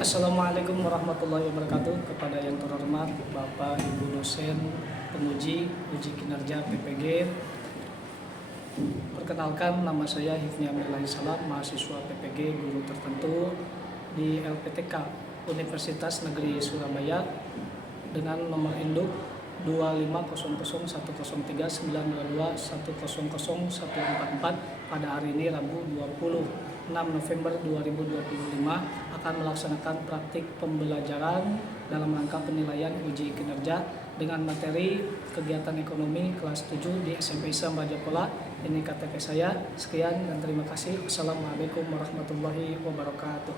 Assalamualaikum warahmatullahi wabarakatuh. Kepada yang terhormat Bapak Ibu dosen penguji uji kinerja PPG. Perkenalkan, nama saya Hifni Amirlahi Salam, mahasiswa PPG guru tertentu di LPTK Universitas Negeri Surabaya dengan nomor induk 2500103922100144 pada hari ini Rabu 26 November 2025 akan melaksanakan praktik pembelajaran dalam rangka penilaian uji kinerja dengan materi kegiatan ekonomi kelas 7 di SMP Islam Rajapola. Ini KTP saya. Sekian dan terima kasih. Wassalamualaikum warahmatullahi wabarakatuh.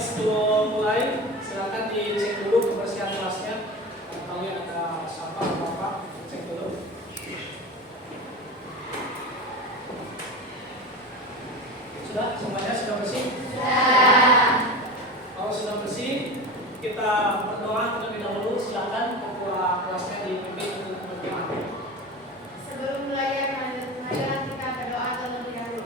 Sebelum mulai, silakan dicek dulu kebersihan kelasnya. Kalau ada sampah atau apa, cek dulu. Sudah? Semuanya sudah bersih? Sudah. Kalau sudah bersih, kita berdoa terlebih dahulu. Silakan ketua kelasnya dipimpin untuk berdoa. Sebelum belajar kita berdoa terlebih dahulu.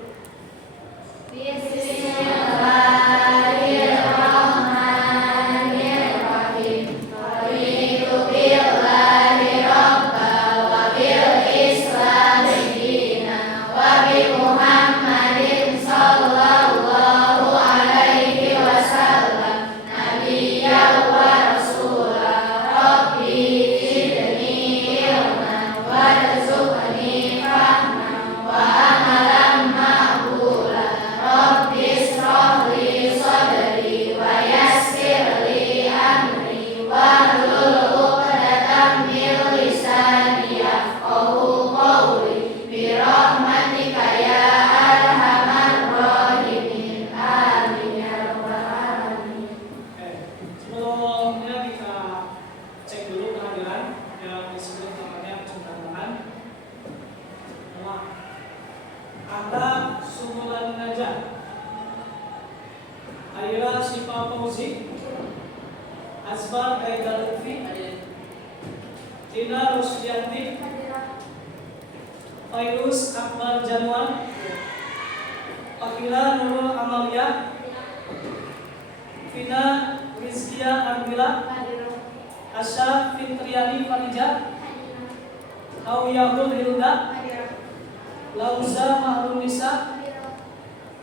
Anda Sumulan Najah, Aira Sipa Fauzi, Azbar Aida Lutfi, Tina Rusdianti, Fairuz Akbar Janwan, Fakila Nurul Amalia, Vina Rizkia Armila, Asya Fitriani Farija, Awiyahul Hilda, Lauza Mahrun Nisa,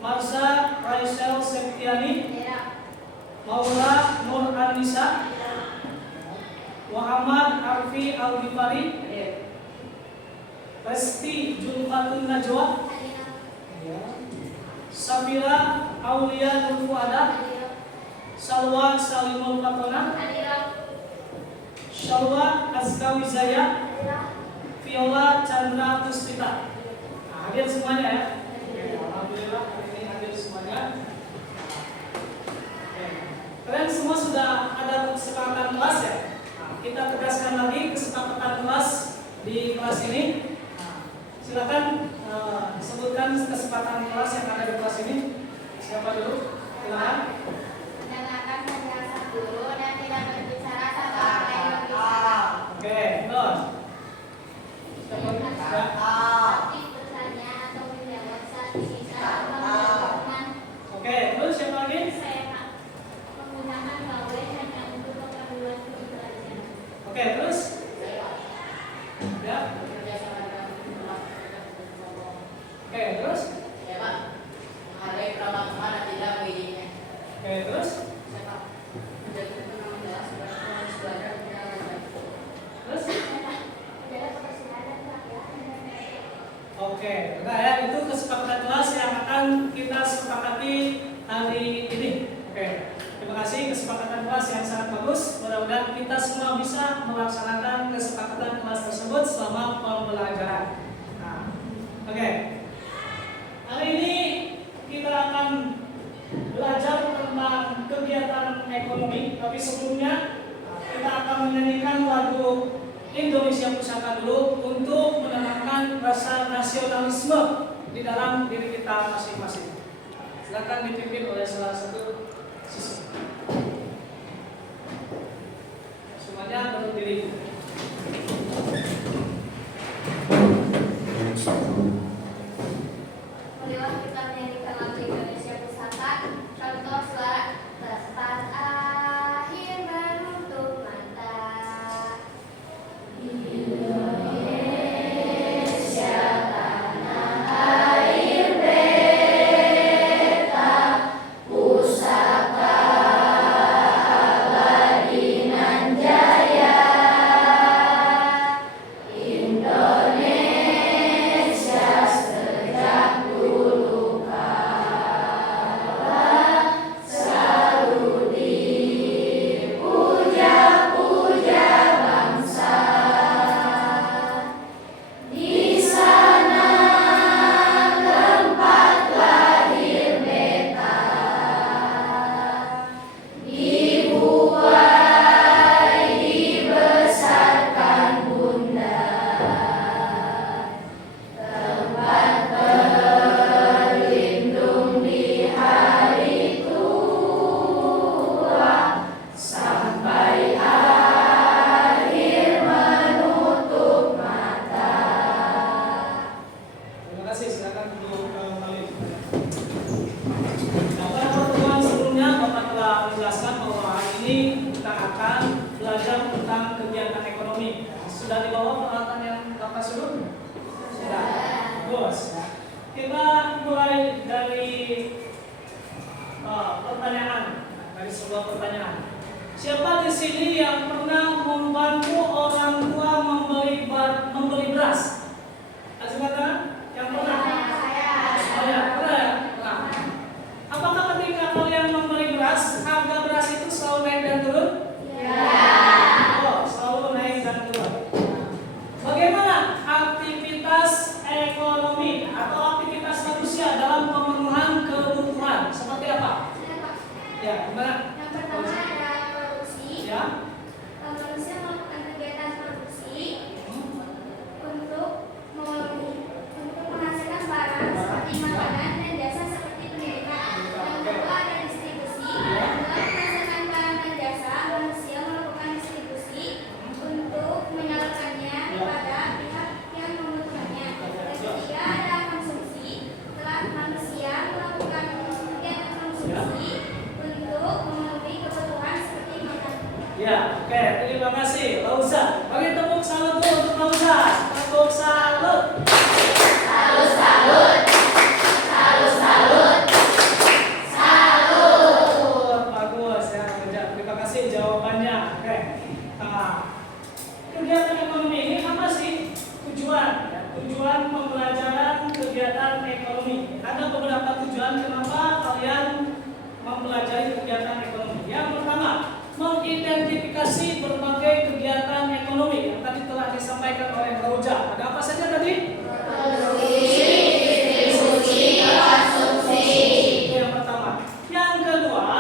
Marza Raisel Septiani, Maula Nur Anissa, Muhammad Arfi Al-Ghifari, Resti Julfatun Najwa, Safira Aulia Nur Fuada, Salwa Salimul Fatona, Shalwa Azkawizaya, Viola Chandra Puspita. Hadir semuanya ya. Alhamdulillah hari ini hadir semuanya. Kalian semua sudah ada kesepakatan kelas ya? Kita tegaskan lagi kesepakatan kelas di kelas ini. Silakan sebutkan kesepakatan kelas yang ada di kelas ini. Siapa dulu? Silakan. Mendengarkan penjelasan dulu dan tidak berbicara tanpa yang berbicara. Oke, terus. Oke, terus siapa lagi? Menggunakan gawe hanya untuk keperluan pembelajaran. Oke, terus? Ya. Oke, terus? Oke, terus? Terus? Oke, nah ya, itu kesepakatan kelas yang akan kita sepakati hari ini. Oke, terima kasih kesepakatan kelas yang sangat bagus. Mudah-mudahan kita semua bisa melaksanakan kesepakatan kelas tersebut selama pembelajaran. Nah, siap usahakan dulu untuk menanamkan rasa nasionalisme di dalam diri kita masing-masing. Silakan dipimpin oleh salah satu siswa. Semuanya berdiri. Marilah kita menyanyikan lagu Indonesia Pusaka. Contoh suara tepat akhir menutup mata. Indonesia tanah air beta, pusaka abadi nan jaya. Indonesia sejak dulu kala selalu dipuja-puja bangsa. Di sana tempat lahir beta, dibuai dibesarkan bunda. Tempat berlindung di hari tua, sampai akhir menutup mata. Terima kasih, silakan duduk kembali. Nah, pada pertemuan sebelumnya Bapak telah menjelaskan bahwa hari ini kita akan belajar tentang kegiatan ekonomi. Sudah dibawa peralatan yang Bapak suruh? Sudah. Bagus. Ya. Kita mulai dari pertanyaan, dari sebuah pertanyaan. Siapa di sini yang pernah membantu orang tua membeli beras? Kasih kata yang pernah. Oh ya, pernah ya? Pernah. Apakah ketika kalian membeli beras, harga beras itu selalu naik dan turun? Oh, selalu naik dan turun. Bagaimana aktivitas ekonomi atau aktivitas manusia dalam pemenuhan kebutuhan? Seperti apa? Ya, gimana? Yang pertama ada produksi. Ya. Manusia melakukan kegiatan produksi untuk menghasilkan barang seperti makanan dan jasa seperti pendidikan. Yang kedua ada distribusi. Dalam menghasilkan barang dan jasa, manusia melakukan distribusi untuk menyalurkannya kepada pihak yang membutuhkannya. Yang ketiga ada konsumsi. Setelah manusia melakukan kegiatan konsumsi untuk memenuhi kebutuhan seperti makan. Ya, oke, terima kasih. Lausa, bagi tepuk salut dulu untuk Lausa. Tepuk salut. Bagus ya, kerja. Terima kasih jawabannya. Oke. Kegiatan ekonomi ini apa sih tujuan? Ya, tujuan pembelajaran kegiatan ekonomi. Ada beberapa tujuan kenapa kalian mempelajari kegiatan ekonomi. Yang pertama, mengidentifikasi berbagai kegiatan ekonomi yang tadi telah disampaikan oleh Rauja. Ada apa saja tadi? Itu yang pertama. Yang kedua,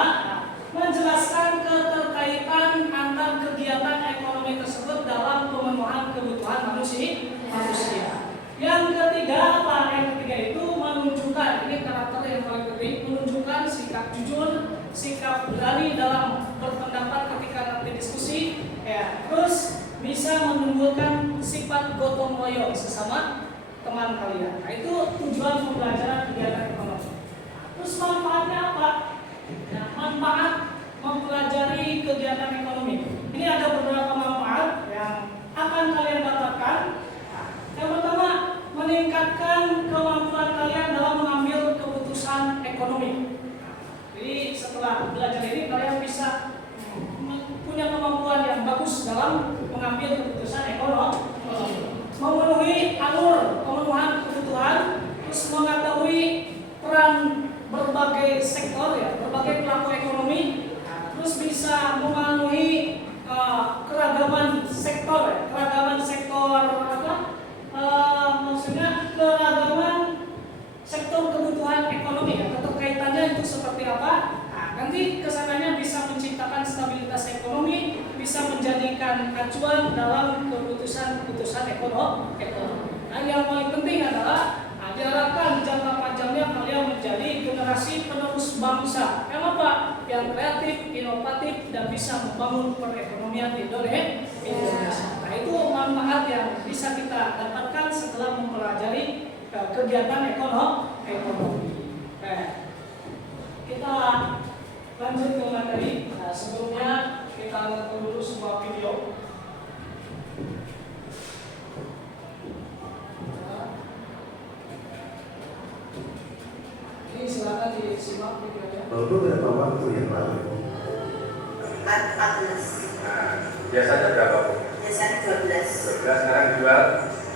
menjelaskan keterkaitan antar kegiatan ekonomi tersebut dalam pemenuhan kebutuhan manusia. Yang ketiga apa? Yang ketiga itu menunjukkan, ini karakter yang paling penting, menunjukkan sikap jujur, sikap berani dalam berpendapat ketika nanti diskusi, ya. Terus bisa menimbulkan sifat gotong royong sesama teman kalian. Nah, itu tujuan pembelajaran kegiatan ekonomi. Terus manfaatnya apa? Ya, manfaat mempelajari kegiatan ekonomi. Ini ada beberapa manfaat yang akan kalian dapatkan. Yang pertama, meningkatkan kemampuan kalian dalam mengambil keputusan ekonomi. Jadi setelah belajar ini kalian bisa punya kemampuan yang bagus dalam mengambil keputusan ekonomi, memenuhi alur pemenuhan kebutuhan, terus mengetahui peran berbagai sektor ya, berbagai pelaku ekonomi, terus bisa memenuhi keragaman sektor ya, keragaman sektor apa? Maksudnya keragaman sektor kebutuhan ekonomi ya, keterkaitannya itu seperti apa? Nah, nanti kesananya bisa menciptakan stabilitas ekonomi, bisa menjadikan acuan dalam keputusan keputusan ekonomi. Nah, yang paling penting adalah diharapkan jangka panjangnya kalian menjadi generasi penerus bangsa. Yang apa? Yang kreatif, inovatif, dan bisa membangun perekonomian di Indonesia. Nah, itu manfaat yang bisa kita dapatkan setelah mempelajari kegiatan ekonomi. Kita lanjut ke materi. Sebelumnya kita nonton dulu sebuah video. Ini silakan disimak videonya. Beberapa waktu yang lalu. 14. Biasanya berapa, Bu? Biasanya 12. 12, sekarang dijual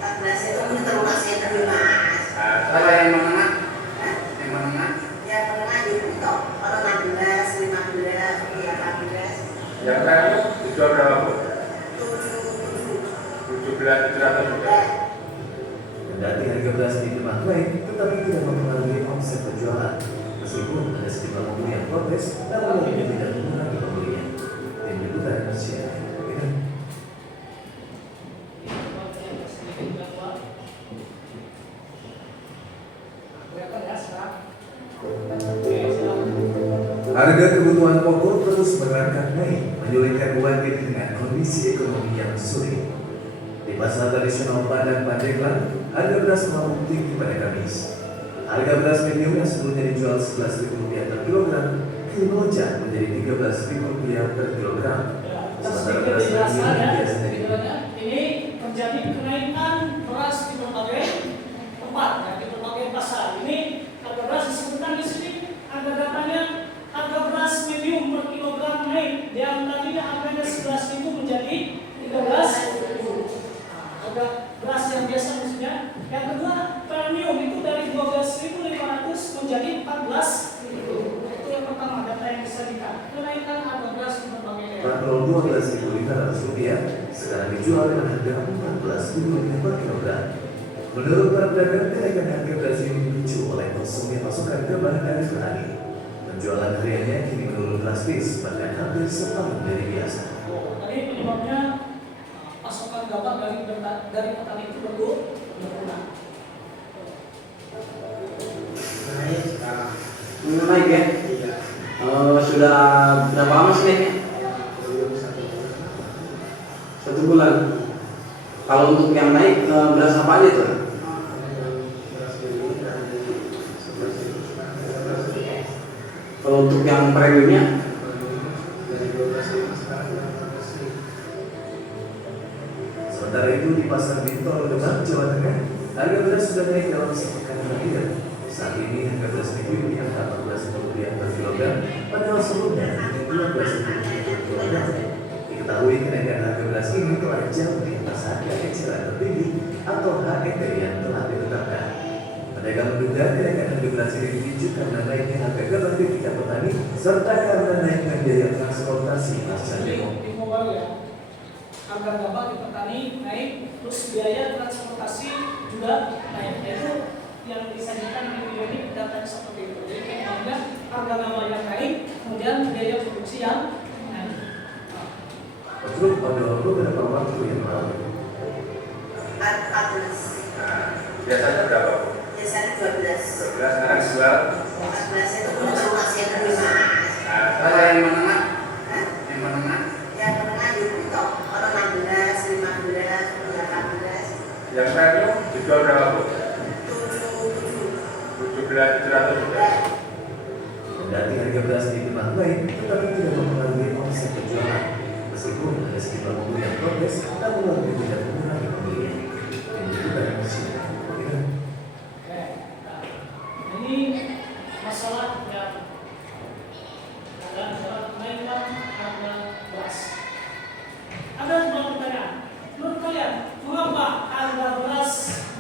14 itu termasuk tapi Mas. kalau yang menengah? Yang menengah? Yang menengah itu kalau 16, 15, 18. Yang premium dijual berapa, Bu? 7. 17.700 juga. Kendati harga beras di tempat lain, tetapi tidak mempengaruhi omset penjualan. Meskipun ada sejumlah pembeli yang protes, namun ini tidak mengurangi pembelian. Tim Liputan Indonesia. Harga kebutuhan pokok terus merangkak naik, menyulitkan warga di tengah kondisi ekonomi yang sulit. Di pasar tradisional Padang Pandeglang, harga beras melambung tinggi pada Kamis. Harga beras medium yang sebelumnya dijual Rp11.000 per kilogram, kini melonjak menjadi Rp13.000 per kilogram. Sementara beras medium yang biasanya ini terjadi kenaikan beras di berbagai tempat, di berbagai pasar. Ini harga beras disebutkan di sini, ada datanya harga beras medium per kilogram naik. Yang tadinya harganya 11.000 menjadi 13.000. Harga beras yang biasa maksudnya. Yang kedua, premium itu dari 12.500 menjadi 14.000. Itu yang pertama, data yang disajikan. Kenaikan harga beras di berbagai daerah. Patrol Rp12.500 sekarang dijual dengan harga Rp14.000 per kilogram. Menurut para pedagang, kenaikan harga beras ini dipicu oleh kosongnya pasokan ke bahan dari petani. Penjualan hariannya kini menurun drastis, bahkan hampir separuh dari biasa. Tadi penyebabnya pasokan gabah dari petani itu berkurang. Naik sekarang. Naik ya? Iya. Sudah berapa lama sih naiknya? Belum 1 bulan. 1 bulan. Kalau untuk yang naik beras apa aja tuh? Beras medium dari 11.000 sekarang 12.000. Kalau untuk yang premiumnya? Dari 12.000 sekarang 15.000. Sementara itu di pasar Bintol Demak, Jawa Tengah, harga beras sudah naik dalam sepekan terakhir. Saat ini harga beras medium yang Rp14.000 per kilogram, padahal sebelumnya hanya Rp12.000 per kilogram. Diketahui kenaikan harga beras ini telah jauh di atas harga eceran tertinggi atau HET yang telah ditetapkan. Pedagang menduga kenaikan harga beras ini dipicu karena naiknya harga gabah di tingkat petani serta karena naiknya biaya transportasi pasca demo. Di mobile ya, harga gabah di petani naik, terus biaya transportasi juga naik. Itu yang disajikan di video ini datanya seperti itu. Jadi penyebabnya harga gabah yang naik, kemudian biaya produksi yang naik. Betul pada beberapa waktu yang lalu. 14. Biasanya berapa, Bu? Biasanya 12. 12, sekarang dijual 14 itu termasuk tapi Mas. kalau yang menengah? Yang menengah? Yang menengah itu kalau 16, 15, 18. Yang premium dijual berapa, Bu? 7. 17.700 juga. Kendati harga beras di tempat lain, tetapi tidak mempengaruhi omset penjualan. Meskipun ada sejumlah pembeli yang protes, namun warga tidak mengurangi pembelian. Tim Liputan Indonesia. Oke, nah, ini masalah yang adalah kenaikan harga beras. Ada sebuah pertanyaan. Menurut kalian, mengapa harga beras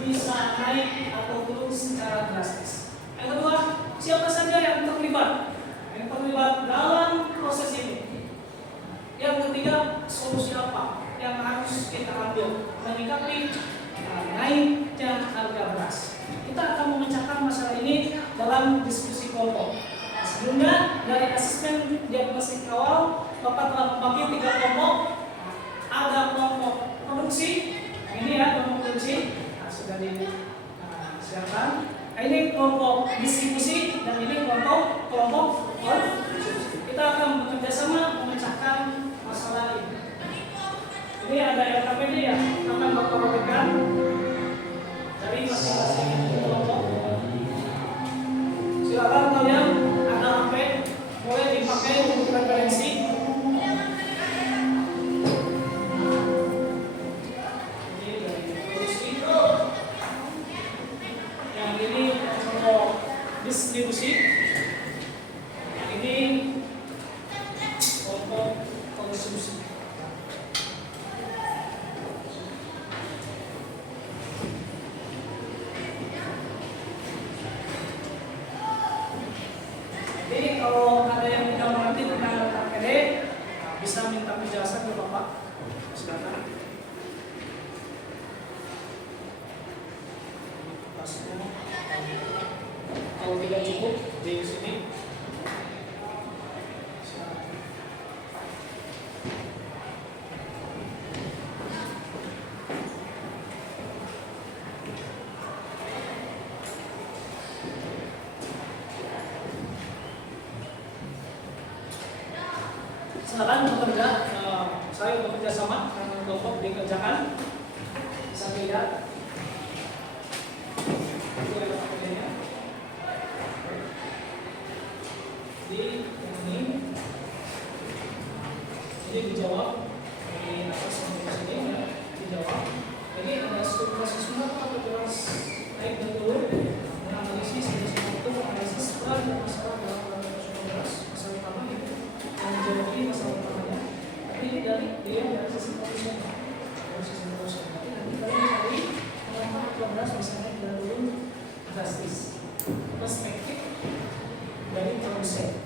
bisa naik atau turun secara drastis? Yang kedua, siapa saja yang terlibat? Yang terlibat dalam proses ini. Yang ketiga, solusi apa yang harus kita ambil menyikapi naiknya harga beras? Kita akan memecahkan masalah ini dalam diskusi kelompok. Sebelumnya, dari asesmen diagnostik awal, Bapak telah membagi 3 kelompok. Ada kelompok produksi, Ini ya kelompok kunci, nah, sudah disiapkan. Nah, ini kelompok distribusi dan ini kelompok konsumsi. Kita akan bekerja sama memecahkan masalah ini. Ini ada LKPD ya, akan Bapak berikan dari masing-masing kelompok. Silakan kalian ada HP boleh dipakai untuk referensi. Ini dari produksi. Yang ini kelompok distribusi. Ini kelompok konsumsi. Jadi kalau ada yang tidak mengerti tentang LKPD, bisa minta penjelasan ke Bapak. Silakan. Kalau tidak cukup di sini. Silakan bekerja, saya bekerja sama dengan kelompok dikerjakan. Bisa dilihat. Itu LKPD-nya. Di ini dijawab di atas sampai sini ya, dijawab. Jadi ada struktur semua atau jelas naik dan turun, menganalisis itu analisis peran dan masalah dalam beras masalah utama itu menjawab masalah utamanya. Tapi ini dari sisi produsen, dari sisi produsen. Tapi nanti kalian cari kenapa beras bisa naik dan turun drastis. Perspektif dari produsen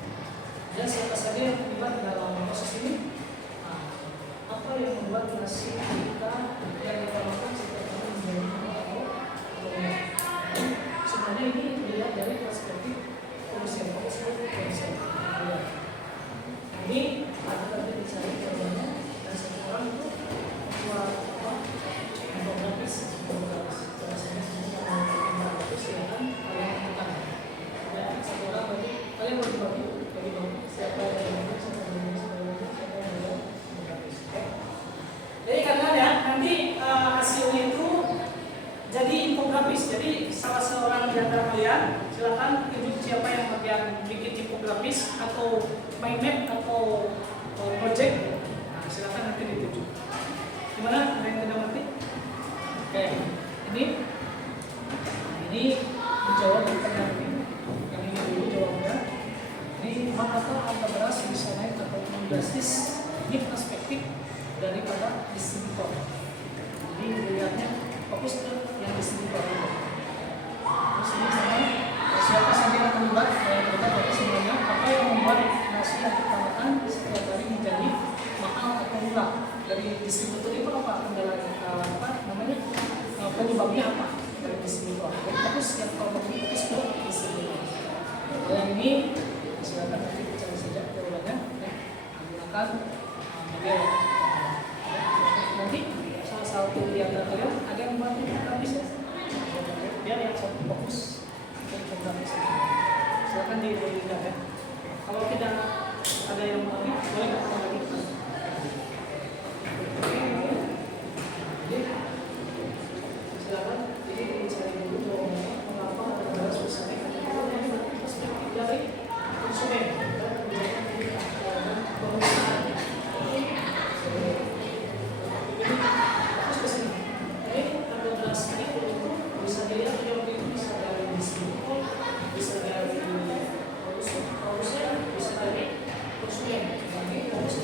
dan siapa saja yang terlibat dalam proses ini. Nah, apa yang membuat nasi kita yang kita makan setiap hari menjadi atau sebenarnya ini dilihat dari perspektif produsen. Ini ada tadi dicari jawabannya dan satu orang itu membuat infografis. Bahasanya infografis silakan kalian lakukan. Ya, satu orang bagi kalian bagi siapa yang jadi karena ya nanti hasilnya itu jadi infografis. Jadi salah seorang di antara kalian silakan tunjuk siapa yang bagian bikin infografis atau mind map atau project. Nah, silakan nanti ditunjuk. Gimana? Ada yang tidak mengerti? Oke, ini dijawab di pertanyaan ini. Yang ini dulu jawabnya. Ini mengapa harga beras bisa naik atau drastis? Ini perspektif daripada distributor. Jadi dilihatnya fokus ke yang distributor. Terus ini sama siapa saja yang terlibat? Kita berarti sebenarnya apa yang membuat nasi yang kita makan setiap hari menjadi mahal atau murah? Dari distributor itu apa kendala penyebabnya apa dari distributor? Jadi fokus yang kalau fokus ke distributor. Yang ini silakan nanti dicari saja jawabannya. Menggunakan media. Nanti salah satu di antara kalian ada yang buat infografis ya. Dia yang satu fokus infografis. Silakan dilihat ya. Kalau tidak ada yang mau lagi, boleh kita lagi. Jadi silakan. Jadi dicari dulu jawabannya mengapa harga beras bisa naik. Perspektif dari konsumen dan kebijakan pengusahaan. Terus ke sini. Jadi harga beras ini bisa dilihat itu bisa dari distributor, bisa dari produsen, bisa dari konsumen. Jadi produsen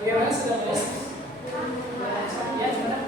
Bagaimana sudah tulis? Ya, gimana?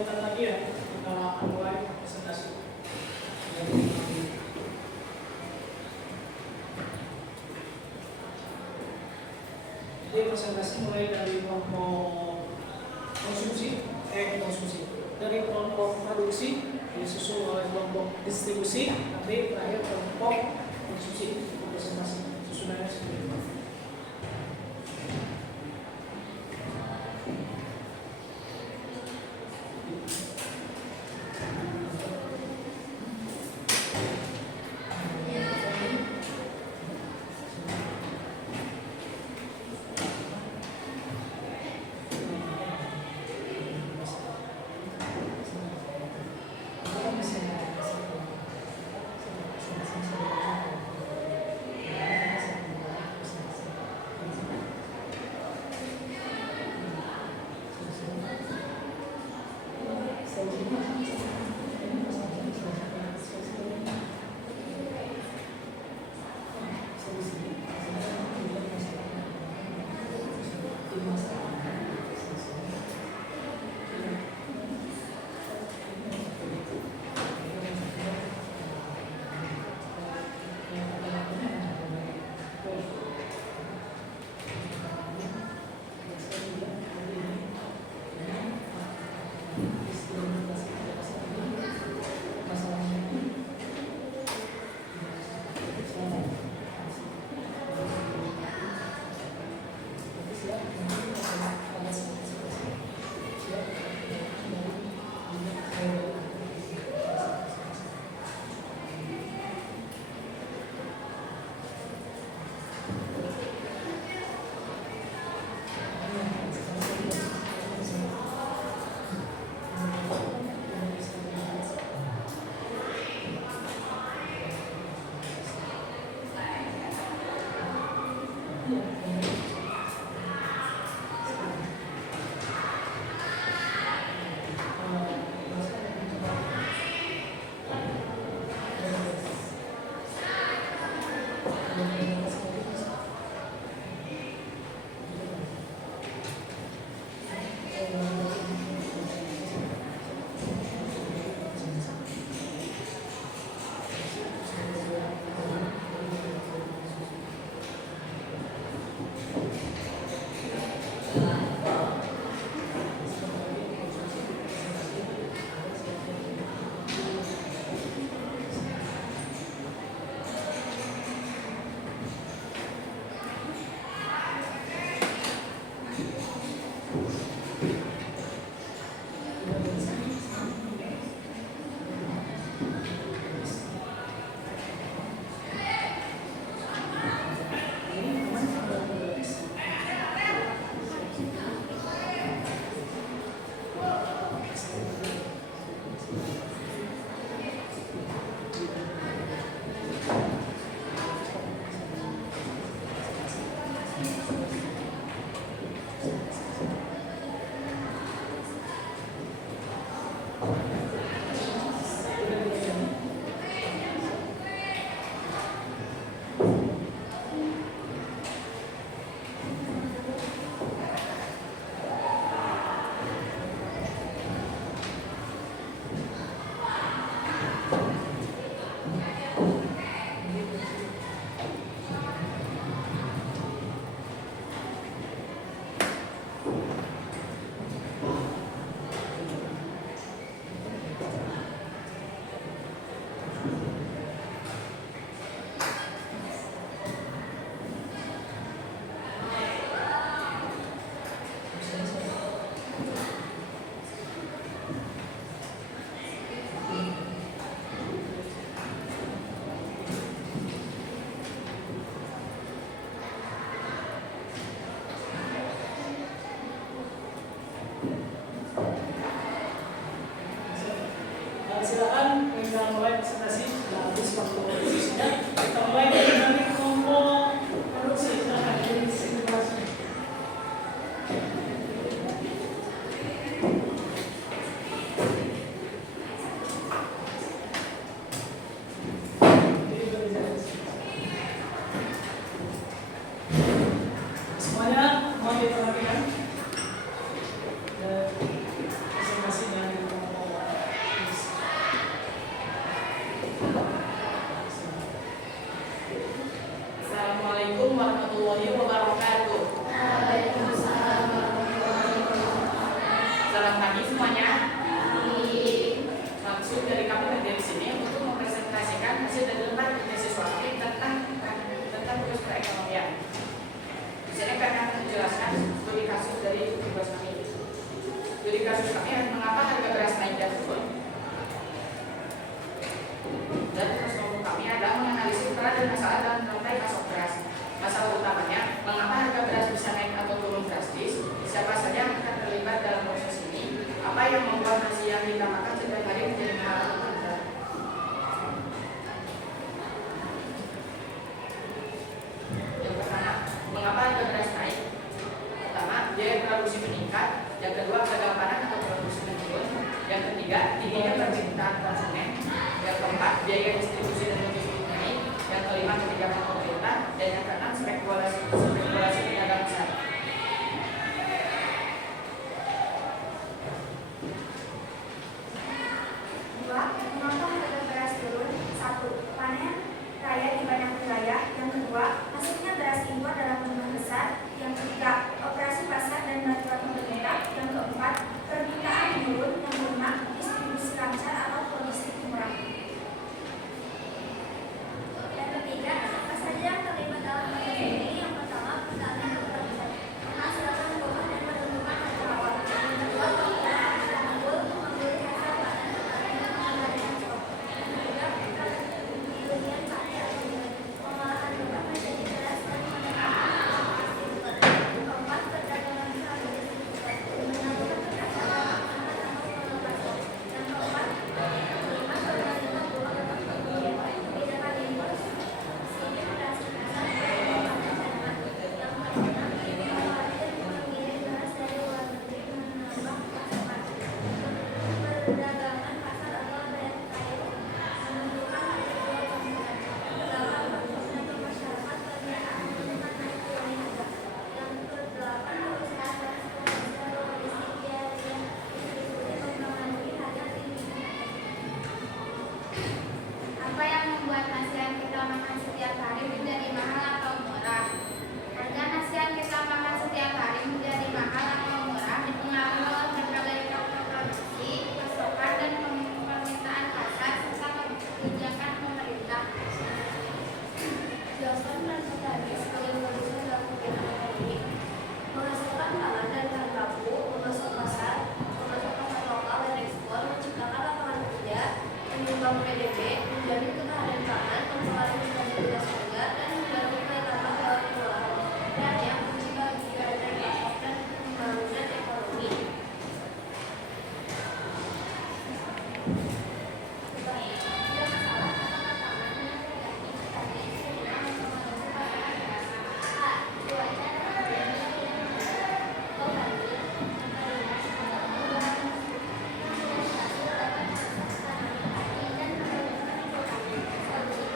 menit lagi ya kita akan mulai presentasi. Jadi presentasi mulai dari kelompok konsumsi, dari kelompok produksi disusul oleh kelompok distribusi, nanti terakhir kelompok konsumsi. Presentasi susunannya seperti itu. Silakan kita mulai presentasi. Sudah habis waktu diskusinya. Kita mulai dari kelompok produksi. Silakan disimulasi. Semuanya mau diperhatikan presentasi dari tingginya permintaan konsumen. Yang keempat, biaya distribusi dan logistik naik. Yang kelima, kebijakan pemerintah. Dan yang keenam, spekulasi pedagang besar. Dua, menonton harga beras turun. 1. Panen raya di banyak wilayah. Yang kedua, masuknya beras impor dalam jumlah besar. Yang ketiga, operasi pasar dan bantuan pemerintah. Yang keempat, permintaan menurun. Yang kelima, distribusi lancar atau logistik murah. Yang ketiga, apa saja yang terlibat dalam proses ini? Yang pertama, pendataan keberhasilan menghasilkan rumah dan menentukan harga awal. Yang kedua, penggunaan mengumpul, membeli hasil panen dan mengendalikan stok. Yang ketiga, pemilihan panen, pengolahan limbah menjadi beras dan menekan distributor. Yang keempat, perdagangan melalui distributor, menyalurkan ketersediaan makanan atau pengelola stok. Yang keempat, kelima, penerima buah atau pembelian kebijakan impor, subsidi operasi pasar, pengelolaan cadangan. Yang keenam, khawatir mengirim beras dari luar negeri menambah pasokan. Perdagangan pasar atau trade menentukan harga jual konsumen. Delapan, mengatur masyarakat permintaan dengan naik turun harga. Yang kedelapan, perusahaan transportasi dan logistik biaya distribusi mempengaruhi harga tingginya. Apa yang membuat nasi yang kita makan setiap hari menjadi mahal atau murah? Harga nasi yang kita makan setiap hari menjadi mahal atau murah dipengaruhi oleh berbagai faktor produksi, pasokan, dan permintaan pasar serta kebijakan pemerintah. Johnson dan Sutari sebagai produsen dalam kegiatan ekonomi menghasilkan pangan dan bahan baku, memasok pasar lokal dan ekspor, menciptakan lapangan kerja, menyumbang PDB, menjamin ketahanan pangan, mempengaruhi stabilitas harga, dan mendorong nilai tambah dalam pengelolaan. Dan yang kunci bagi rantai pasok dan pembangunan ekonomi. Tidak masalah katakan pangan yang negatif tadi sehingga mempengaruhi pasokan. A. Cuaca dan iklim yang tidak menentu. Banjir, kekeringan, perubahan musim, yang stabil dapat merusak tanaman padi dan menurunkan produksi. Solusi: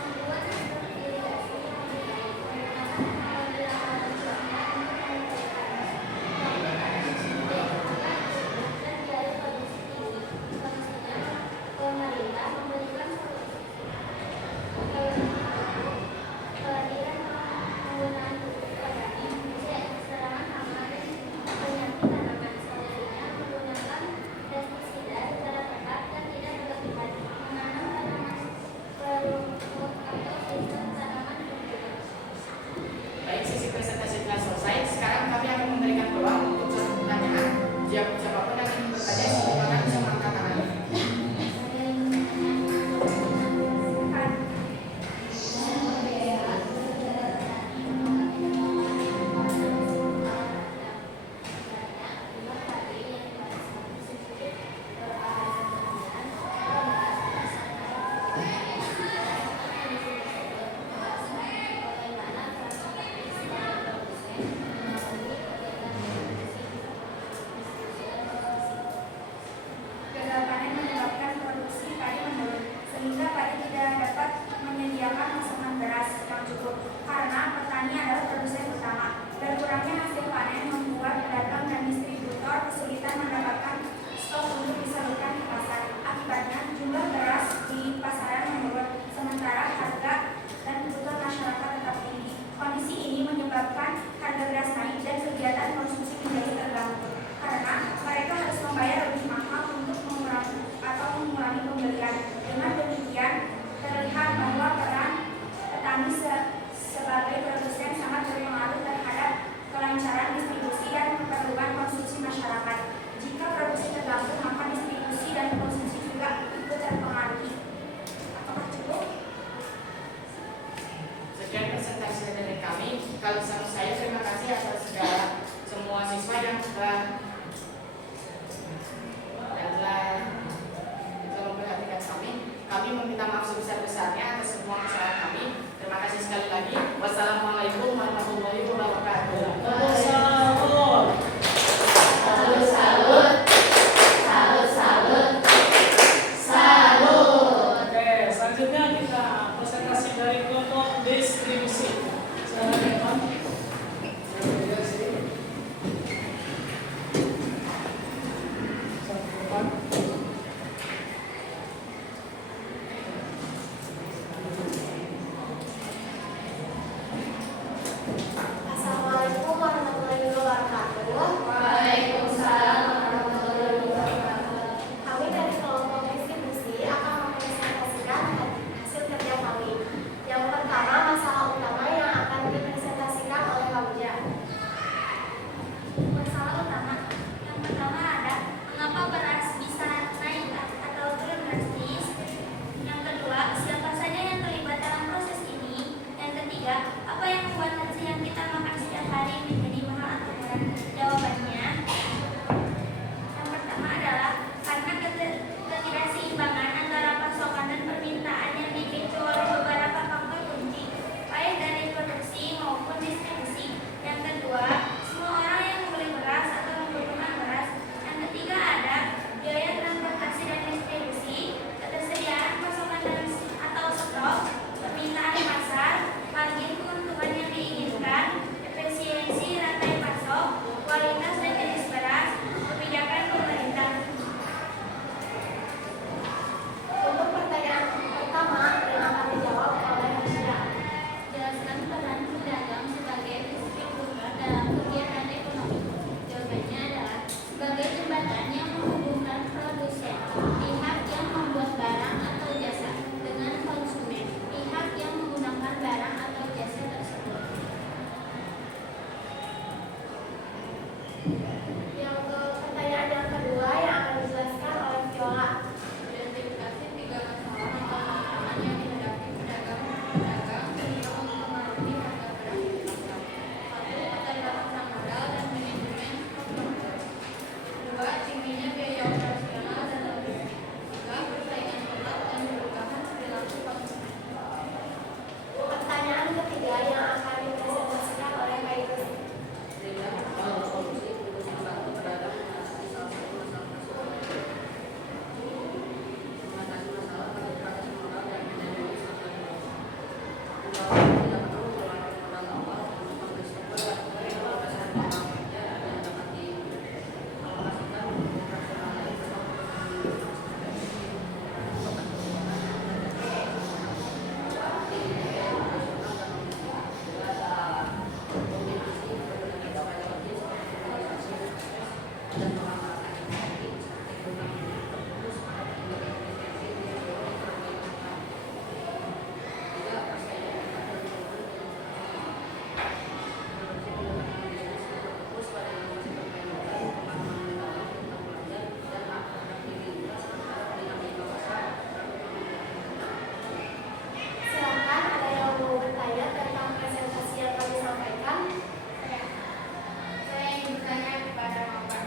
membuat sistem irigasi yang lebih baik, menggunakan teknologi lapangan cuaca untuk mengendalikan musim, melakukan musim hujan, dan biaya produksi tinggi. Solusinya, drastis. Yang kedua, siapa saja yang terlibat dalam proses ini. Yang ketiga, apa yang membuat nasi yang kita makan setiap hari menjadi mahal atau murah? Jawabannya, yang pertama adalah karena ketidakseimbangan antara pasokan dan permintaan yang dipicu oleh beberapa faktor kunci, baik dari produksi maupun distribusi. Yang kedua, semua orang yang membeli beras atau membutuhkan beras. Yang ketiga ada biaya transportasi dan distribusi, ketersediaan pasokan dan atau stok, permintaan pasar, margin keuntungan yang diinginkan, efisiensi rantai pasok, kualitas dan jenis beras, kebijakan pemerintah. Untuk pertanyaan pertama, akan dijawab oleh Husya. Jelaskan peran pedagang sebagai distributor dalam kegiatan ekonomi. Jawabannya adalah sebagai jembatan yang menghubungkan produsen, pihak yang membuat barang atau jasa, dengan konsumen, pihak yang menggunakan barang atau jasa tersebut. Yang ke pertanyaan yang kedua yang akan dijelaskan oleh Viola. Identifikasi tiga masalah atau tantangan yang dihadapi pedagang yang mempengaruhi harga barang di pasar. 1. Keterbatasan modal dan manajemen stok produk. 2. Tingginya biaya operasional dan logistik. 3. Persaingan ketat dan perubahan perilaku konsumen. Pertanyaan ketiga yang akan dipresentasikan oleh Kak Idris. Solusi produksi batu terhadap mengatasi salah satu masalah tersebut. Mengatasi masalah keterbatasan modal dan manajemen stok produk. Tidak perlu mengeluarkan modal awal untuk membeli stok baru. Berdasarkan modal kerja yang dapat dialokasikan untuk operasional stok produksi. Silakan ada yang mau bertanya tentang presentasi yang kami sampaikan. Saya ingin bertanya kepada Bapak.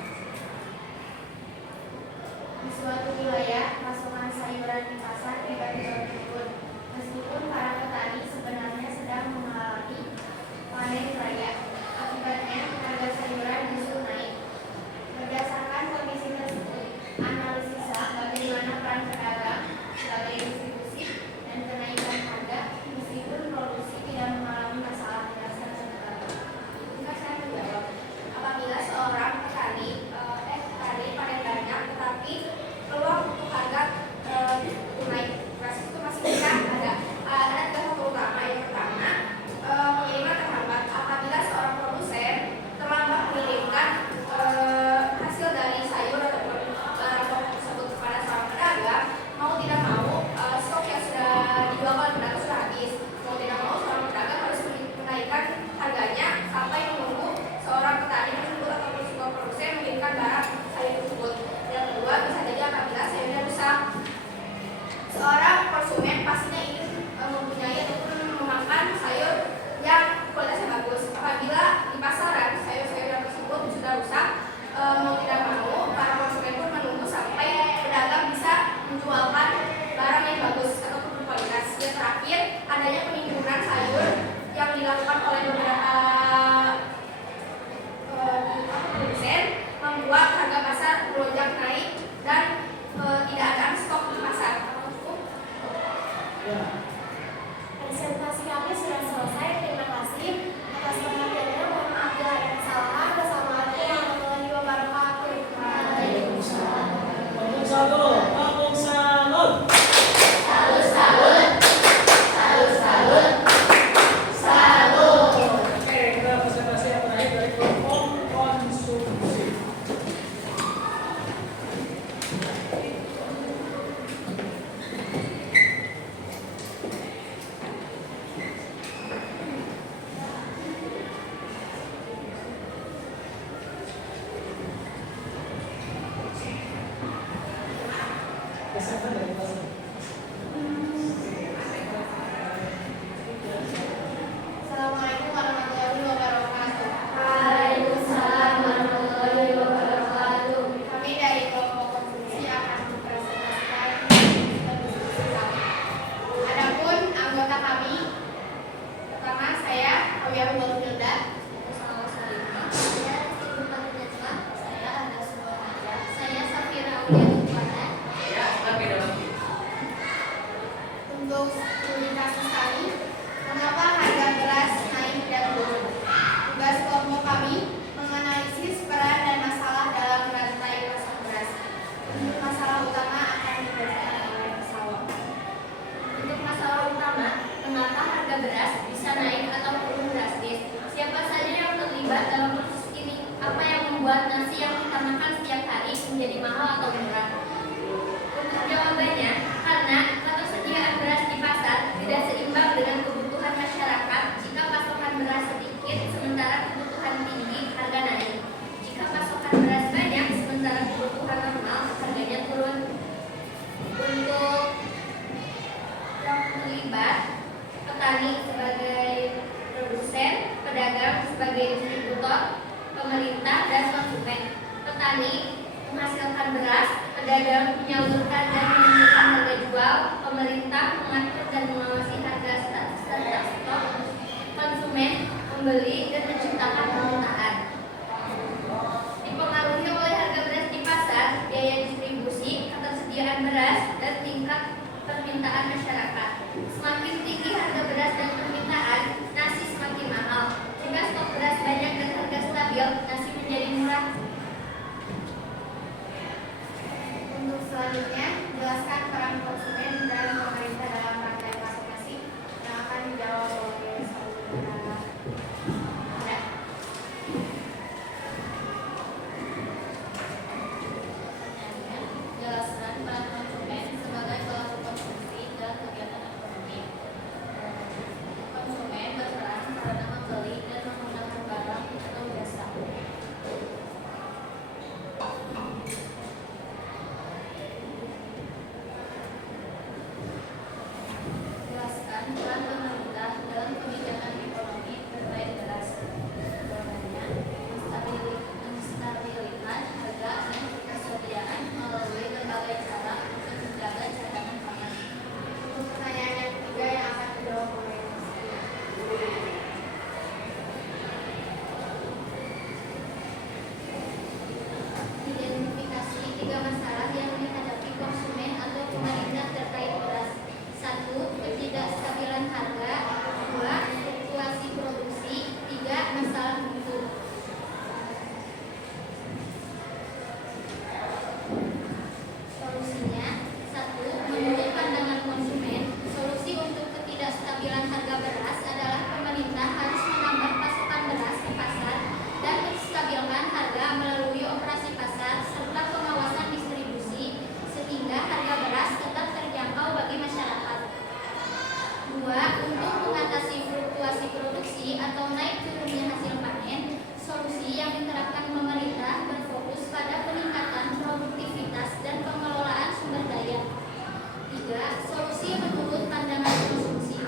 Di suatu wilayah, pasokan sayuran di pasar tiba-tiba turun. Meskipun para petani sebenarnya sedang mengalami panen raya, akibatnya harga sayuran justru naik. Berdasarkan kondisi tersebut, analisisa bagaimana peran pedagang sebagai distribusi dan kenaikan harga meskipun produksi tidak mengalami masalah mendasar sebenarnya. Jika saya menjawab, apabila seorang petani panen banyak tetapi peluang untuk harga naik beras itu masih bisa ada tiga faktor utama. Yang pertama, pengiriman terhambat. Apabila seorang produsen terlambat mengirimkan hasil dari sayur ataupun barang pokok tersebut kepada seorang pedagang, mau tidak mau stok yang sudah dijual oleh pedagang sudah habis. Mau tidak mau seorang pedagang harus menaikkan harganya sampai menunggu seorang petani tersebut ataupun sebuah produsen mengirimkan barang sayur tersebut. Yang kedua, bisa jadi apabila sayurnya rusak, seorang konsumen pastinya ingin mempunyai ataupun memakan sayur yang kualitasnya bagus. Apabila di pasaran sayur-sayur yang tersebut sudah rusak, mau tidak mau para konsumen pun menunggu sampai pedagang bisa menjualkan barang yang bagus ataupun berkualitas. Yang terakhir, adanya penimbunan sayur yang dilakukan oleh beberapa produsen membuat harga pasar melonjak naik dan tidak ada stok di pasar. Presentasi kami sudah selesai. Terima kasih atas perhatiannya. Mohon maaf bila ada kesalahan. Wassalamualaikum warahmatullahi wabarakatuh. Waalaikumsalam. Waalaikumsalam. Oke, kita presentasi yang terakhir dari kelompok konsumsi. Desember dari pasar. Assalamualaikum warahmatullahi wabarakatuh. Waalaikumsalam warahmatullahi wabarakatuh. Kami dari kelompok konsumsi akan mempresentasikan diskusi kami. Adapun anggota kami, pertama saya Awiyah Hilda. Saya Ibu Fatimah, saya Anda semua aja. Saya Safira Aulia Tumpana. Untuk studi kasus kami, mengapa harga beras naik dan turun? Tugas kelompok kami menganalisis peran dan masalah dalam rantai pasok beras. Untuk masalah utama akan dijelaskan oleh Salwa. Untuk masalah utama, mengapa harga beras bisa naik atau turun drastis? Siapa saja yang terlibat dalam proses ini? Apa yang membuat nasi yang kita makan setiap hari menjadi mahal atau murah? Untuk jawabannya, karena ketersediaan beras di pasar tidak seimbang dengan kebutuhan masyarakat. Jika pasokan beras sedikit, sementara kebutuhan tinggi, harga naik. Jika pasokan beras banyak, sementara kebutuhan normal, harganya turun. Untuk yang terlibat, petani sebagai produsen, pedagang sebagai distributor, pemerintah dan konsumen. Petani menghasilkan beras, pedagang menyalurkan dan menentukan harga jual, pemerintah mengatur dan mengawasi harga serta stok, konsumen membeli dan menciptakan permintaan. Dipengaruhi oleh harga beras di pasar, biaya distribusi, ketersediaan beras, dan tingkat permintaan masyarakat. Semakin tinggi harga beras dan permintaan, nasi semakin mahal. Jika stok beras banyak dan harga stabil, nasi menjadi murah. Untuk selanjutnya, jelaskan peran konsumen dan pemerintah dalam rantai pasok nasi yang akan dijawab oleh saudara Anda. Jelaskan peran konsumen sebagai pelaku konsumsi dalam kegiatan ekonomi. Konsumen berperan karena membeli dan menggunakan barang atau jasa. Jelaskan peran pemerintah dalam kebijakan ekonomi terkait beras. Jawabannya, menstabilkan harga dan ketersediaan melalui berbagai cara untuk menjaga cadangan pangan. Untuk pertanyaan yang ketiga yang akan dijawab oleh Identifikasi 3 masalah yang dihadapi konsumen atau pemerintah terkait beras. 1. Ketidakstabilan harga. 2. Fluktuasi produksi. 3. Masalah mutu. Solusinya, 1. Menurut pandangan konsumen, solusi untuk ketidakstabilan harga beras adalah pemerintah harus menambah pasokan beras ke pasar dan menstabilkan harga melalui operasi pasar serta pengawasan distribusi sehingga harga beras tetap terjangkau bagi masyarakat. 2. Untuk mengatasi fluktuasi produksi atau naik turunnya hasil panen, solusi yang diterapkan pemerintah berfokus pada peningkatan produktivitas dan pengelolaan sumber daya. 3. Solusi menurut pandangan konsumsi.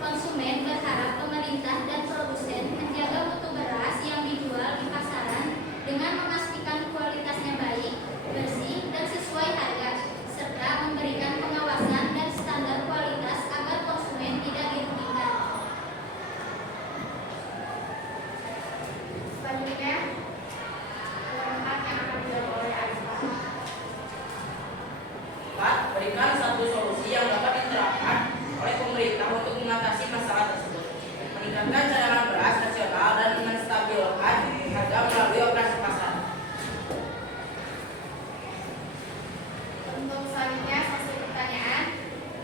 Konsumen berharap pemerintah dan produsen menjaga mutu beras yang dijual di pasaran dengan memastikan kualitasnya baik, bersih, dan sesuai harga, serta memberikan pengawasan dan standar kualitas agar konsumen tidak dirugikan. selanjutnya yang keempat yang akan dijawab oleh Aisfa. 4. Berikan satu solusi yang dapat diterapkan oleh pemerintah untuk mengatasi masalah tersebut. Meningkatkan cadangan beras nasional dan menstabilkan harga melalui operasi pasar. Untuk selanjutnya sesi pertanyaan.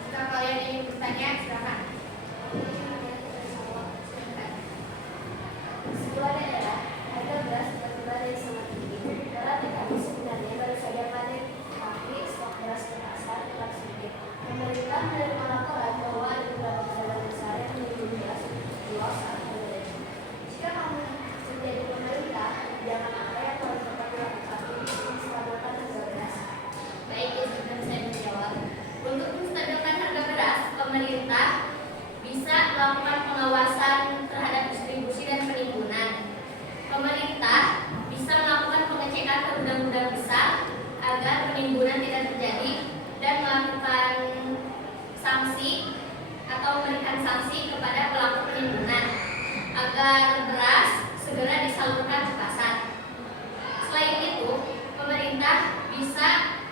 Jika kalian ingin bertanya, silakan. Sebuah daerah, harga beras tiba-tiba dari sangat tinggi. Dalam DKI sebenarnya baru saja panen, tapi stok beras di pasar tetap sedikit. Pemerintah menerima laporan bahwa ada beberapa pedagang besar yang menjual beras jual saat harga naik. Jika kamu menjadi pemerintah, jangan apa yang harus dapat dilakukan untuk menstabilkan harga beras. Baik, izinkan saya menjawab. melakukan sanksi atau memberikan sanksi kepada pelaku penimbunan agar beras segera disalurkan ke pasar. Selain itu, pemerintah bisa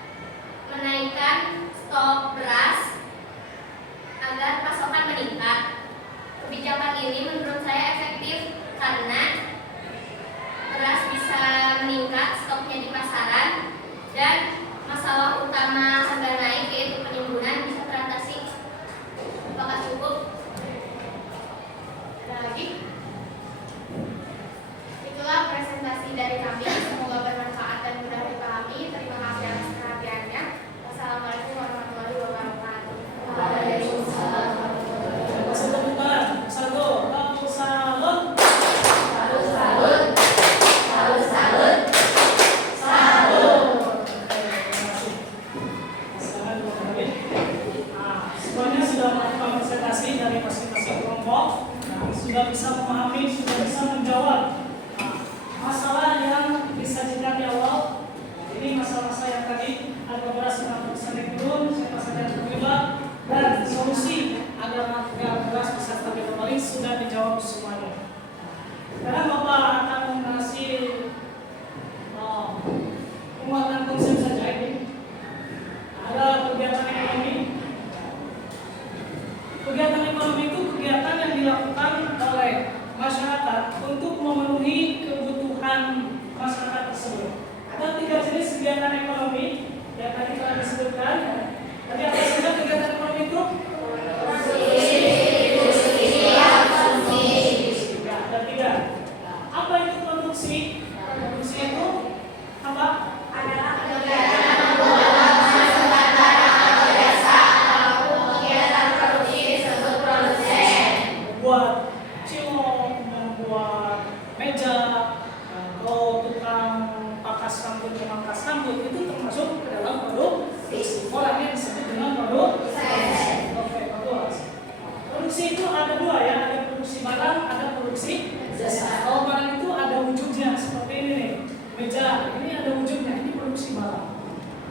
menaikkan stok beras agar pasokan meningkat. Kebijakan ini menurut saya efektif karena beras bisa meningkat stoknya di pasaran dan masalah utama harga naik yaitu penimbunan bisa teratasi. Apakah cukup? Ada lagi? Itulah presentasi dari kami. Semoga bermanfaat dan mudah dipahami. Terima kasih atas perhatiannya. Wassalamualaikum warahmatullahi wabarakatuh. Waalaikumsalam. Semuanya sudah melakukan presentasi dari masing-masing kelompok, sudah bisa memahami, sudah bisa menjawab masalah yang disajikan di awal. Ini masalah-masalah yang tadi harga beras yang bisa naik turun, siapa saja yang terlibat, dan solusi agar harga beras bisa stabil kembali sudah dijawab semuanya. Sekarang Bapak akan mengasih penguatan konsep saja ini. Ada kegiatan ekonomi. Kegiatan ekonomi itu kegiatan yang dilakukan oleh masyarakat untuk memenuhi kebutuhan masyarakat tersebut. Ada 3 jenis kegiatan ekonomi yang tadi telah disebutkan. Tadi apa saja kegiatan ekonomi itu? Ya, ada 3. Apa itu produksi? Produksi itu apa? Adalah kegiatan membuat menghasilkan barang atau jasa ataupun kegiatan produksi disebut produsen. Membuat cilok, membuat meja, atau tukang pakas rambut, memangkas rambut, itu termasuk ke dalam produksi. Orangnya disebut dengan produsen. Oke, bagus. Produksi itu ada 2 ya, ada produksi barang, ada produksi jasa. Kalau barang itu ada wujudnya seperti ini nih, meja, ini ada wujudnya, ini produksi barang.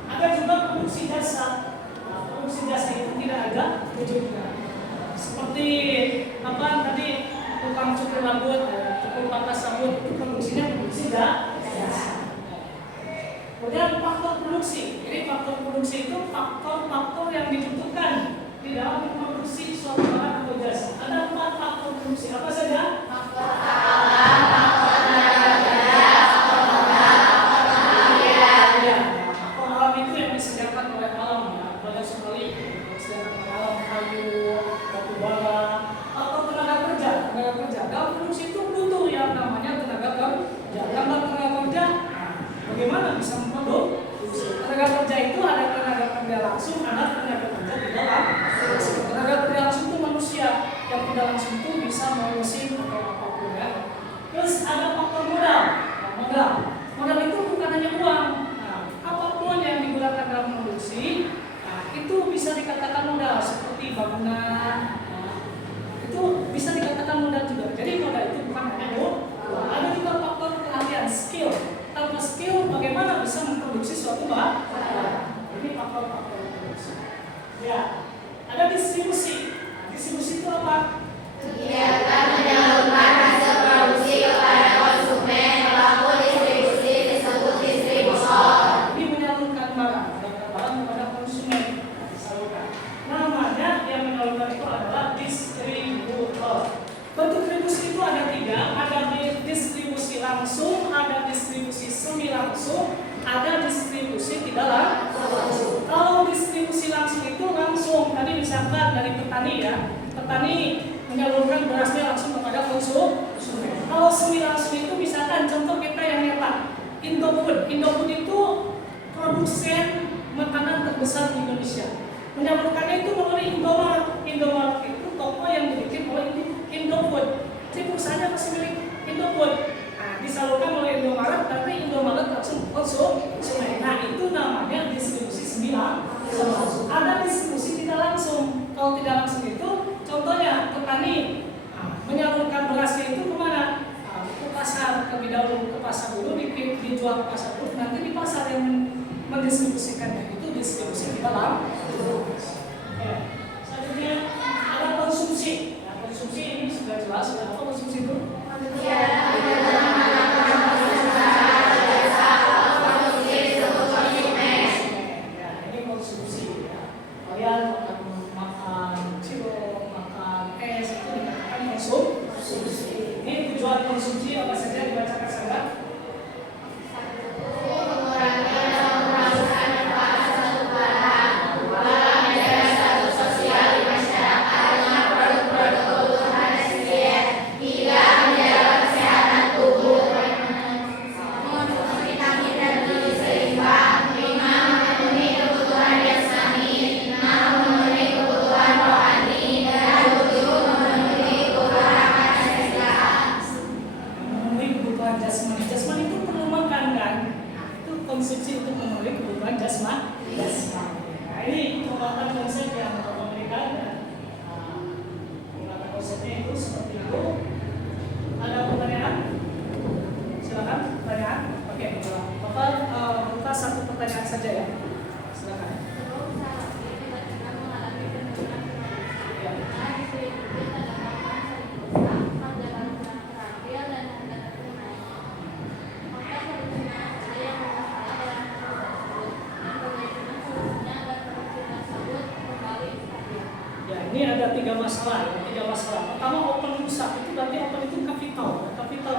Ada juga produksi jasa. Nah, produksi jasa itu tidak ada wujudnya. Seperti apa tadi tukang cukur rambut, tukang pakas rambut, itu produksinya produksi jasa. Kemudian faktor produksi. Jadi faktor produksi itu faktor-faktor yang dibutuhkan di dalam memproduksi suatu barang atau jasa. Ada 4 faktor produksi. Apa saja? Faktor alam, faktor tenaga kerja, faktor modal, faktor material. Ya, faktor alam itu yang disediakan oleh alam ya. Banyak sekali disediakan oleh alam, kayu, batu bara, atau tenaga kerja. Tenaga kerja. Dalam produksi itu butuh yang namanya tenaga kerja. Tanpa tenaga kerja, bagaimana bisa memproduksi? Tenaga kerja itu ada tenaga kerja langsung, ada tenaga kerja di dalam. Tenaga kerja langsung itu manusia, yang tidak langsung itu bisa mesin atau apapun ya. Terus ada faktor modal. Nah, modal itu bukan hanya uang. Nah, apapun yang digunakan dalam produksi, itu bisa dikatakan modal seperti bangunan. Itu bisa dikatakan modal juga. Jadi modal itu bukan hanya uang. Ada juga faktor keahlian, skill. Tanpa skill, bagaimana bisa memproduksi suatu barang? Ini faktor-faktor produksi. Ya, ada distribusi. Distribusi itu apa? Kegiatan menyalurkan hasil produksi kepada konsumen. Pelaku distribusi disebut distributor. Ini menyalurkan barang kepada konsumen. Disalurkan. Namanya yang menyalurkan itu adalah distributor. Bentuk distribusi itu ada 3. Ada distribusi langsung, ada distribusi semi langsung, ada distribusi tidak langsung. Kalau distribusi langsung itu langsung, tadi misalkan dari petani ya, petani menyalurkan berasnya langsung kepada konsumen. Kalau semi langsung itu misalkan contoh kita yang nyetak Indofood. Indofood itu produsen makanan terbesar di Indonesia. Menyalurkannya itu melalui Indomaret. Indomaret itu toko yang dibikin oleh Indofood. Jadi perusahaannya masih milik Indofood. Nah, disalurkan oleh Indomaret, tapi Indomaret langsung konsumen. Nah, itu namanya distribusi sembilan. Ada distribusi tidak langsung. Kalau tidak langsung itu, contohnya petani menyalurkan berasnya itu kemana? Ke pasar, terlebih dahulu ke pasar dulu, dijual ke pasar dulu, nanti di pasar yang mendistribusikannya itu distribusi tidak langsung. konsumsi ya. Kalian makan cilok, makan es itu dikatakan konsumsi. Ini tujuan konsumsi apa saja dibacakan saja? Mengurangi atau menghapuskan manfaat suatu barang, menjaga status sosial di masyarakat dengan produk-produk kebutuhan resilien, 3. Menjaga kesehatan tubuh, mengonsumsi vitamin dan gizi seimbang, 5. Memenuhi kebutuhan jasmani, 6. Memenuhi kebutuhan rohani, dan 7. Memenuhi kebutuhan kesehatan. Memenuhi kebutuhan jasmani. Jasmani itu perlu makan kan? Itu konsumsi untuk memenuhi kebutuhan jasmani. Nah, ini merupakan konsep yang memberikan dan menggunakan konsepnya itu seperti itu. Ada pertanyaan? Silakan pertanyaan. Oke, Bapak buka satu pertanyaan saja ya. Silakan. Sebelum saat ini tiba-tiba mengalami penurunan kemanusiaan, distribusi terdapat serbusa, harga barang terampil dan harga tertunai. Maka solusinya ada yang bermasalah dalam produk tersebut dan bagaimana solusinya agar produksi tersebut kembali stabil. Ya, ini ada tiga masalah. Pertama, open rusak itu berarti open itu kapital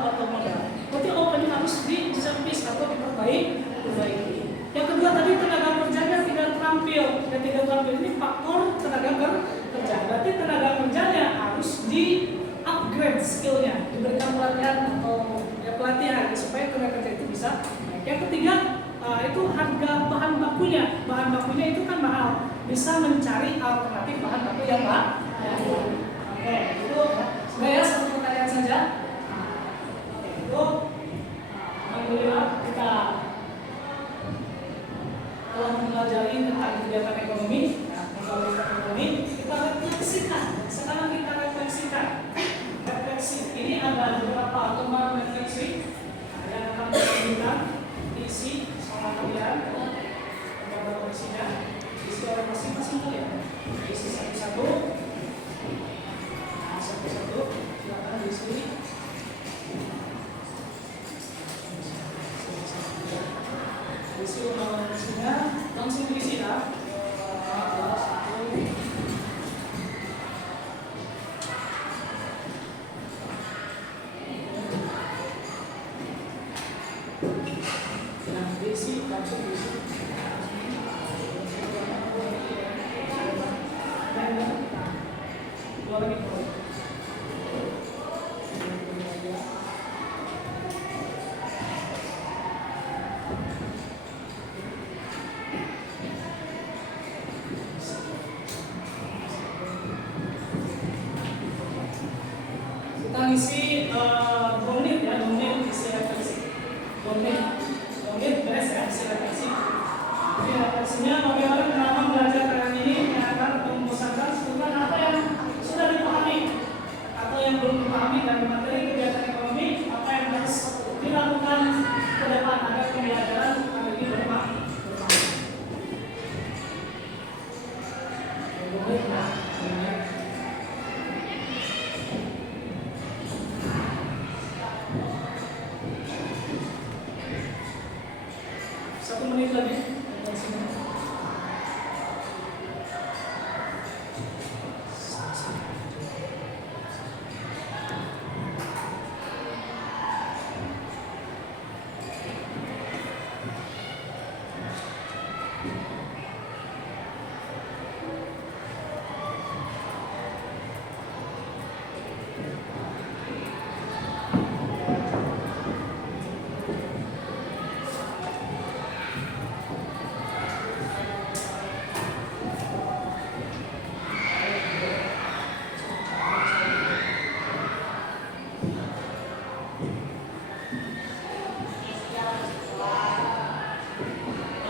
atau modal. Berarti open harus diservis atau diperbaiki. Yang kedua tadi tenaga kerjanya tidak terampil. Yang tidak terampil ini faktor tenaga kerja. Berarti tenaga kerjanya harus di-upgrade skillnya, diberikan pelatihan atau pelatihan supaya tenaga kerja itu bisa naik. Yang ketiga itu harga bahan bakunya. Bahan bakunya itu kan mahal. Bisa mencari alternatif bahan baku yang mahal. Oke, itu sebenarnya satu pertanyaan saja. Oke, itu alhamdulillah kita telah mempelajari tentang kegiatan ekonomi. Kita refleksikan. Sekarang kita refleksikan. Ini ada beberapa lembar refleksi yang akan disebutkan isi sama kalian. Beberapa isinya isi oleh masing-masing kalian. Isi satu-satu. Satu-satu. Silakan diisi. Isi lembar isinya langsung diisi ya. Kita isi 2 menit ya, 2 menit isi refleksi. 2 menit beres ya isi refleksi. Jadi refleksinya bagaimana pengalaman belajar kalian ini yang akan membosankan tentang apa yang sudah dipahami atau yang belum dipahami dari materi kegiatan ekonomi, apa yang harus dilakukan ke depan agar pembelajaran kali ini bermanfaat. 2 menit ya. Satu menit lagi.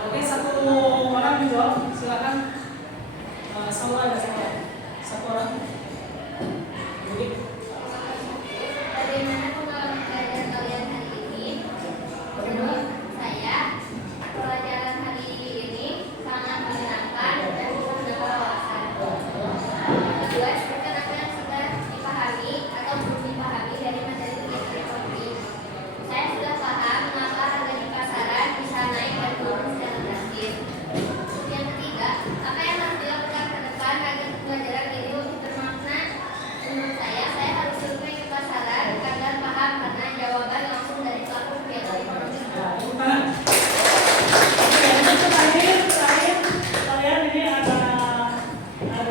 Oke, satu orang menjawab, silakan. Satu ada satu orang. Jadi, Bagaimana pengalaman belajar kalian hari ini? bagaimana? Saya, pelajaran hari ini sangat menyenangkan dan bisa menambah wawasan. Kedua, seperti apa yang sudah dipahami atau belum dipahami dari materi kegiatan ekonomi. Saya sudah paham mengapa harga di pasaran bisa naik dan turun secara drastis. Yang ketiga,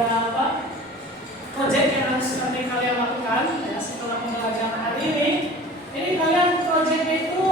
ada apa? Proyek yang harus nanti kalian lakukan ya setelah pembelajaran hari ini. Ini kalian proyeknya itu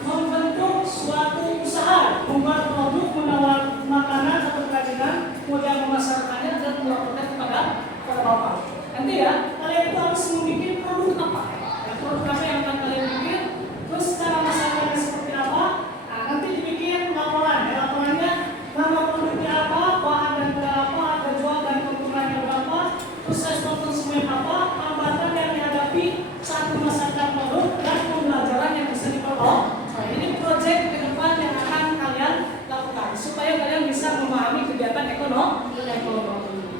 membentuk suatu usaha, membuat produk, menawar makanan atau kerajinan, kemudian memasarkannya dan melaporkan kepada Bapak. Nanti ya, kalian itu harus membuat produk apa? Ya, produk apa yang akan kalian bikin? Terus cara masarkannya seperti apa? Nah, nanti dibikin laporan. Ya, laporannya nama produknya apa, bahan dan berapa, harga jual dan keuntungannya berapa, terus respon konsumen apa, hambatan yang dihadapi saat memasarkan produk dan pembelajaran yang bisa diperoleh. Nah, ini proyek ke depan yang akan kalian lakukan supaya kalian bisa memahami kegiatan ekonomi.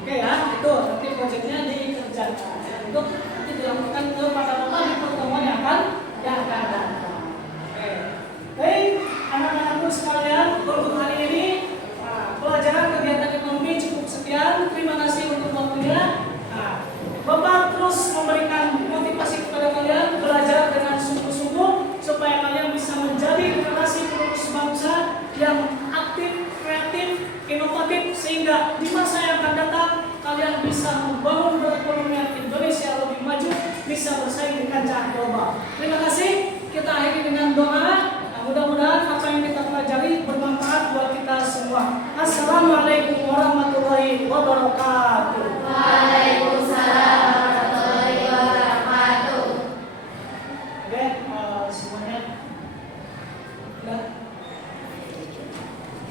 Oke ya, itu nanti proyeknya dikerjakan. Ya, itu nanti dilakukan kepada Bapak di pertemuan yang akan datang. Oke. Baik, anak-anakku sekalian, untuk hari ini pelajaran kegiatan ekonomi cukup sekian. Terima kasih untuk waktunya. Nah, Bapak terus memberikan motivasi kepada kalian belajar dengan sungguh-sungguh supaya kalian bisa menjadi generasi penerus bangsa yang aktif, kreatif, inovatif sehingga di masa yang akan datang kalian bisa membangun perekonomian Indonesia lebih maju, bisa bersaing di kancah global. Terima kasih. Kita akhiri dengan doa. Mudah-mudahan apa yang kita pelajari bermanfaat buat kita semua. Assalamualaikum warahmatullahi wabarakatuh.